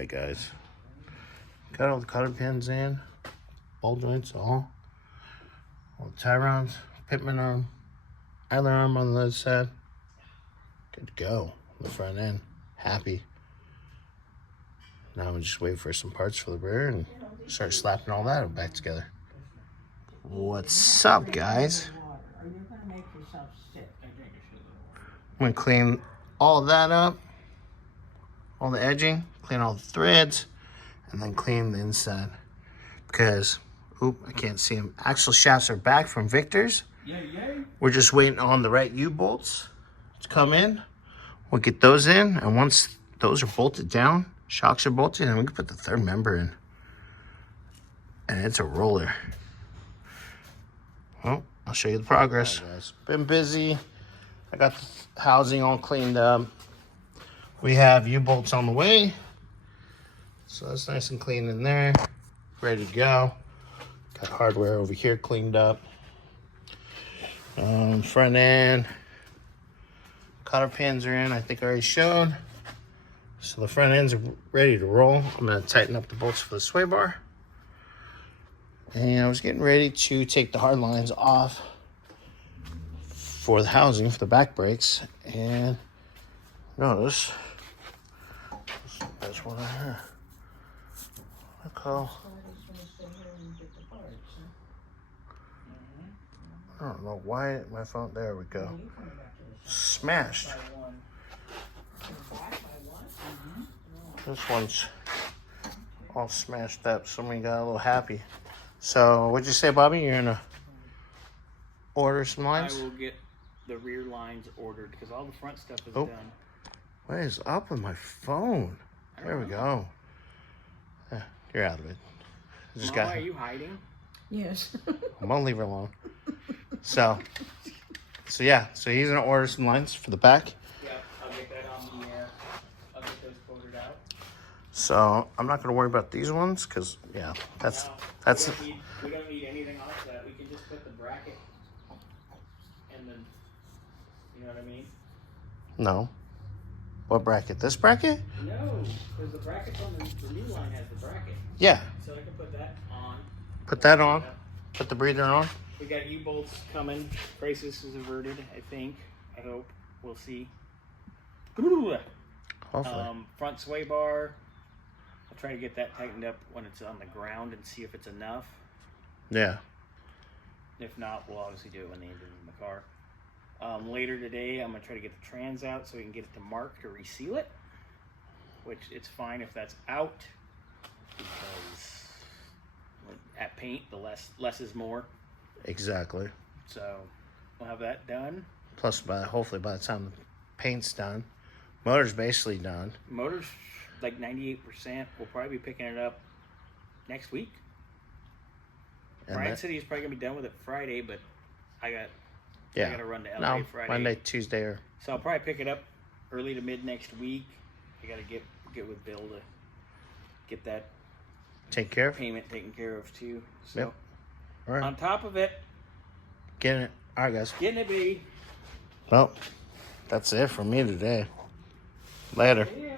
Alright guys, got all the cotter pins in, ball joints all the tie rounds, pitman arm, other arm on the other side. Good to go. The front end, happy. Now we just wait for some parts for the rear and start slapping all that back together. What's up, guys? I'm gonna clean all that up, all the edging, clean all the threads, and then clean the inside. Because, I can't see them. Axle shafts are back from Victor's. We're just waiting on the right U-bolts to come in. We'll get those in, and once those are bolted down, shocks are bolted, and we can put the third member in. And it's a roller. Well, I'll show you the progress. Right, guys. Been busy. I got the housing all cleaned up. We have U-bolts on the way. So that's nice and clean in there. Ready to go. Got hardware over here cleaned up. Front end. Cotter pins are in, I think I already showed. So the front ends are ready to roll. I'm gonna tighten up the bolts for the sway bar. And I was getting ready to take the hard lines off for the housing, for the back brakes. And notice, there's one right here. Look how, I don't know why my phone, there we go. Smashed. This one's all smashed up. Somebody got a little happy. So what'd you say, Bobby? You're gonna order some lines? I will get the rear lines ordered because all the front stuff is done. What is up with my phone? There we go. Yeah, you're out of it. Mama, are you hiding? Yes. I'm gonna leave her alone. So yeah. So he's gonna order some lines for the back. Yeah, I'll get that on the. I'll get those quoted out. So I'm not gonna worry about these ones because yeah, that's. We don't need anything off that. We can just put the bracket, and then, you know what I mean? No. What bracket? This bracket? No, because the bracket on the new line has the bracket. Yeah. So I can put that on. Put that on. Put the breather on. We got U-bolts coming. Crisis is averted, I think. I hope. We'll see. Hopefully. Front sway bar. I'll try to get that tightened up when it's on the ground and see if it's enough. Yeah. If not, we'll obviously do it when the engine's in the car. Later today, I'm going to try to get the trans out so we can get it to Mark to reseal it. Which, it's fine if that's out. Because at paint, the less is more. Exactly. So, we'll have that done. Plus, hopefully by the time the paint's done, motor's basically done. Motor's like 98%. We'll probably be picking it up next week. And Brian said he's probably going to be done with it Friday, but I got to run to LA Friday. Monday, Tuesday. So I'll probably pick it up early to mid next week. I got to get with Bill to get that payment taken care of too. So yep. All right. On top of it. Getting it. All right, guys. Getting it, baby. Well, that's it for me today. Later. Yeah.